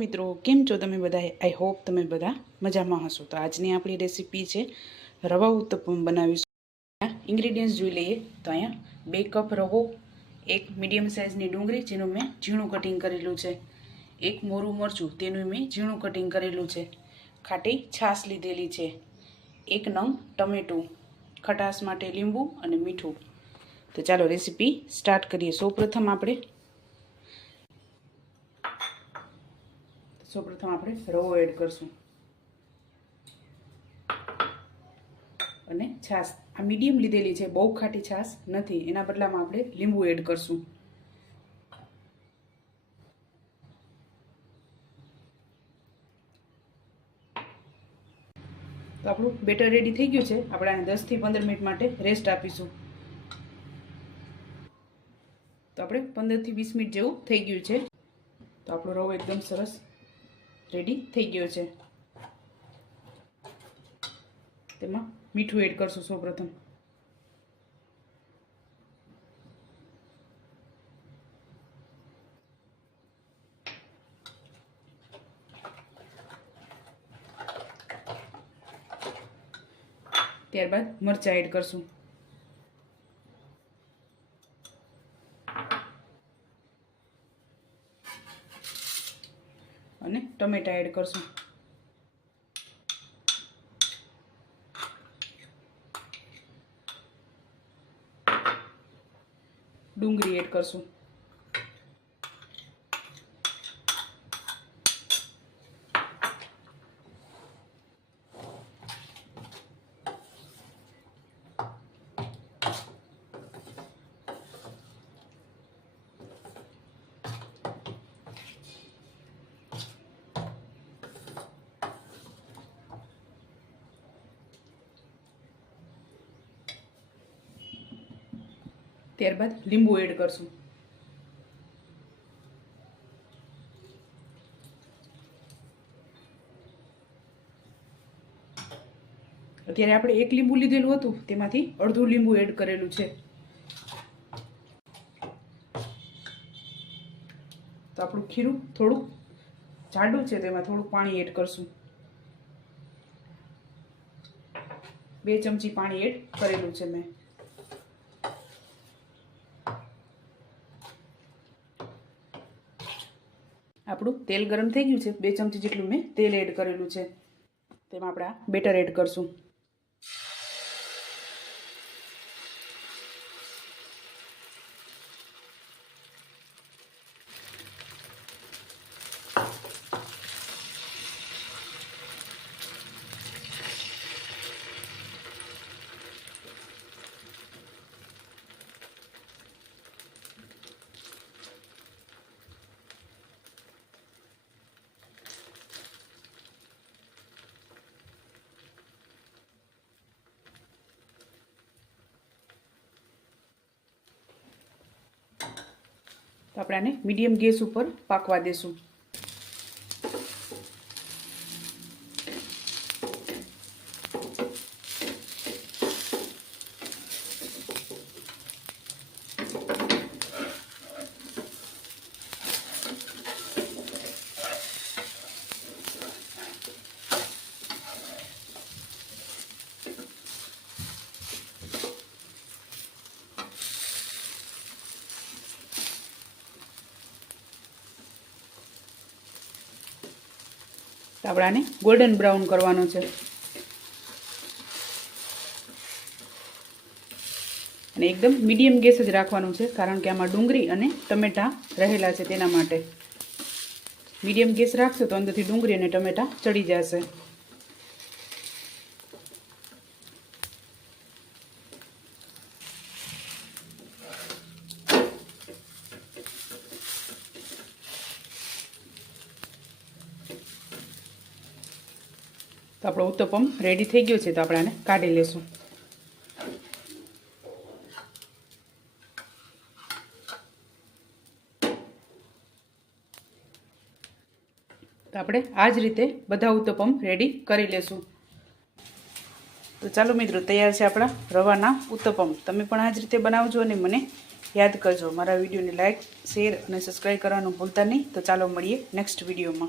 મિત્રો, કેમ છો તમે બધા આઈ હોપ તમે બધા મજામાં હશો. તો આજની આપણી રેસીપી છે, રવા ઉત્તપમ બનાવીશું. ઇન્ગ્રીડિયન્ટ્સ જોઈ લઈએ. તો અહીંયા બે કપ રવો, એક મીડિયમ સાઇઝની ડુંગળી, જેનું મેં ઝીણું કટિંગ કરેલું છે. એક મોરું મરચું, તેનું મેં ઝીણું કટિંગ કરેલું છે. ખાટી છાશ લીધેલી છે. એક નંગ ટમેટું, ખટાશ માટે લીંબુ અને મીઠું. તો ચાલો રેસીપી સ્ટાર્ટ કરીએ. સૌપ્રથમ આપણે સૌપ્રથમ આપણે રવો એડ કરશું. અને છાશ. આ મીડિયમ લીધેલી છે, બહુ ખાટી છાશ નથી. એના બદલામાં આપણે લીંબુ એડ કરશું. તો આપણું બેટર રેડી થઈ ગયું છે. આપણે આને દસથી પંદર મિનિટ માટે રેસ્ટ આપીશું. તો આપણે પંદરથી વીસ મિનિટ જેવું થઈ ગયું છે. તો આપણો રવો એકદમ સરસ રેડી થઈ ગયો છે. તેમાં મીઠું એડ કરશું સૌપ્રથમ. ત્યારબાદ મરચાં એડ કરશું. અને ટમેટા એડ કરશું. ડુંગળી એડ કરશું. ત્યારબાદ લીંબુ એડ કરશું. અત્યારે આપણે એક લીંબુ લીધેલું હતું, તેમાંથી અડધું લીંબુ એડ કરેલું છે. તો આપણું ખીરું થોડુંક જાડું છે તેમાં થોડુંક પાણી એડ કરશું. બે ચમચી પાણી એડ કરેલું છે મેં. આપણું તેલ ગરમ થઈ ગયું છે. બે ચમચી જેટલું મેં તેલ એડ કરેલું છે. તેમાં આપણે બેટર એડ કરશું. આપણે આને મીડિયમ ગેસ ઉપર પાકવા દેશું. તો આપણે આને ગોલ્ડન બ્રાઉન કરવાનો છે. અને એકદમ મીડિયમ ગેસ જ રાખવાનું છે, કારણ કે આમાં ડુંગળી અને ટમેટાં રહેલા છે તેના માટે. મીડિયમ ગેસ રાખશો તો અંદરથી ડુંગળી અને ટમેટાં ચડી જશે. તો આપણો ઉત્તપમ રેડી થઈ ગયો છે તો આપણે આને કાઢી લેશું. તો આપણે આ જ રીતે બધા ઉત્તપમ રેડી કરી લેશું. તો ચાલો મિત્રો, તૈયાર છે આપણા રવાના ઉત્તપમ. તમે પણ આ જ રીતે બનાવજો અને મને યાદ કરજો. મારા વિડીયોને લાઇક શેર અને સબસ્ક્રાઈબ કરવાનું ભૂલતા નહીં. તો ચાલો મળીએ નેક્સ્ટ વિડીયોમાં